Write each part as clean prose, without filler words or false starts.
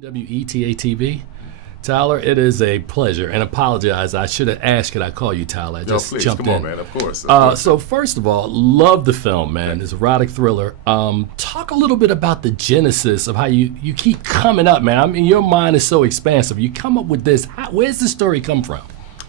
WETA-TV. Tyler, it is a pleasure, and apologize. I should have asked, could I call you Tyler? I just please, jumped come in. on, man. Of course. So first of all, love the film, man. It's an erotic thriller. Talk a little bit about the genesis of how you keep coming up, man. I mean, your mind is so expansive. You come up with this. Where's the story come from?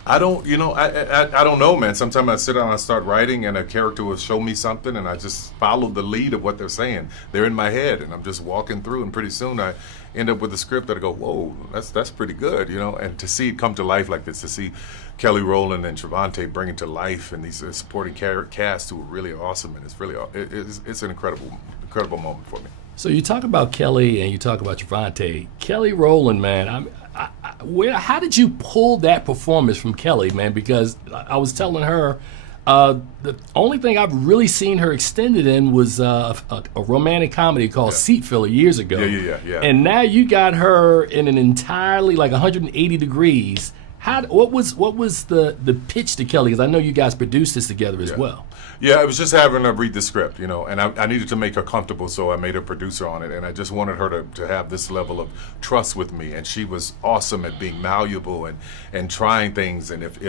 I don't know, man. Sometimes I sit down and I start writing, and a character will show me something, and I just follow the lead of what they're saying. They're in my head, and I'm just walking through, and pretty soon I end up with a script that I go, whoa, that's pretty good, you know. And to see it come to life like this, to see Kelly Rowland and Trevante bring it to life, and these supporting cast who are really awesome, and it's an incredible moment for me. So you talk about Kelly and you talk about Trevante. Kelly Rowland, man. How did you pull that performance from Kelly, man? Because I was telling her the only thing I've really seen her extended in was a romantic comedy called Seat Filler years ago. Yeah. And now you got her in an entirely 180 degrees. What was the pitch to Kelly? Because I know you guys produced this together as well. Yeah, I was just having her read the script, you know, and I needed to make her comfortable, so I made a producer on it, and I just wanted her to have this level of trust with me, and she was awesome at being malleable and trying things, and if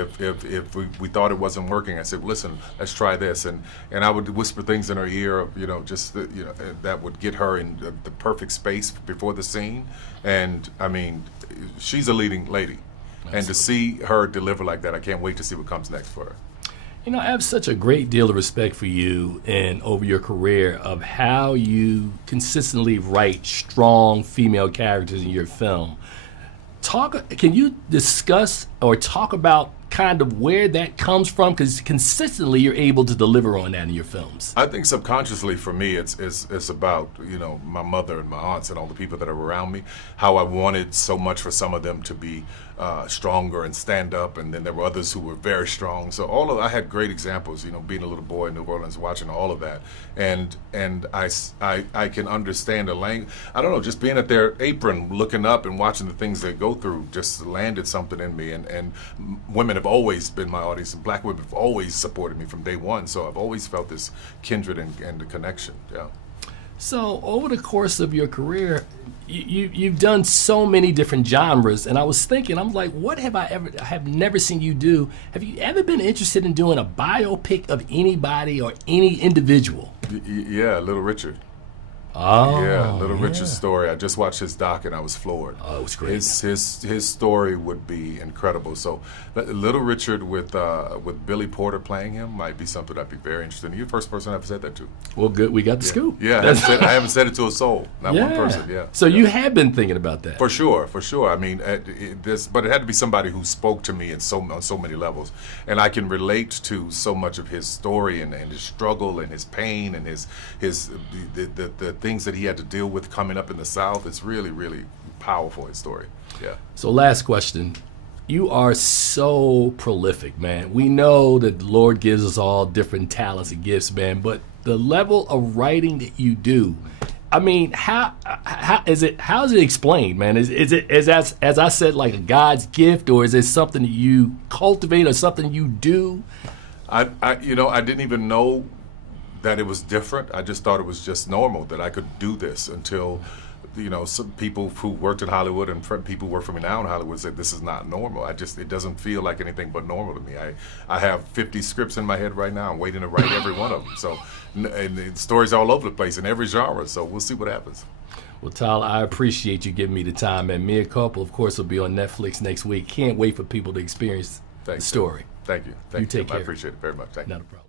we thought it wasn't working, I said, listen, let's try this, and I would whisper things in her ear, you know, that would get her in the perfect space before the scene, and I mean, she's a leading lady. Absolutely. And to see her deliver like that, I can't wait to see what comes next for her. You know, I have such a great deal of respect for you and over your career of how you consistently write strong female characters in your film. Can you discuss or talk about kind of where that comes from? Because consistently you're able to deliver on that in your films. I think subconsciously for me, it's about, you know, my mother and my aunts and all the people that are around me, how I wanted so much for some of them to be stronger and stand up, and then there were others who were very strong. So I had great examples, you know, being a little boy in New Orleans, watching all of that, and I can understand the language. I don't know, just being at their apron, looking up and watching the things they go through, just landed something in me. And women have always been my audience, and black women have always supported me from day one. So I've always felt this kindred and the connection. Yeah. So over the course of your career, you've done so many different genres, and I was thinking, I'm like, what have I have never seen you do? Have you ever been interested in doing a biopic of anybody or any individual? Yeah, Little Richard. Oh, yeah, Little Richard's story. I just watched his doc and I was floored. Oh, it was great. His story would be incredible. So, Little Richard with Billy Porter playing him might be something I'd be very interested in. You're the first person I've ever said that to. Well, good. We got the scoop. Yeah, I haven't said it to a soul, not one person. Yeah. So you have been thinking about that. For sure. I mean, but it had to be somebody who spoke to me on so many levels, and I can relate to so much of his story and his struggle and his pain and the things that he had to deal with coming up in the South. It's really, really powerful, his story. Yeah. So last question. You are so prolific, man. We know that the Lord gives us all different talents and gifts, man, but the level of writing that you do, I mean, how is it explained, man? Is it as I said, like a God's gift, or is it something that you cultivate or something you do? I didn't even know that it was different. I just thought it was just normal that I could do this until, you know, some people who worked in Hollywood and people who work for me now in Hollywood said this is not normal. It doesn't feel like anything but normal to me. I have 50 scripts in my head right now. I'm waiting to write every one of them. So, and the stories all over the place in every genre. So we'll see what happens. Well, Tyler, I appreciate you giving me the time. And Mea Culpa, of course, will be on Netflix next week. Can't wait for people to experience the story. Thank you. You take care. I appreciate it very much. Thank you. Not a problem.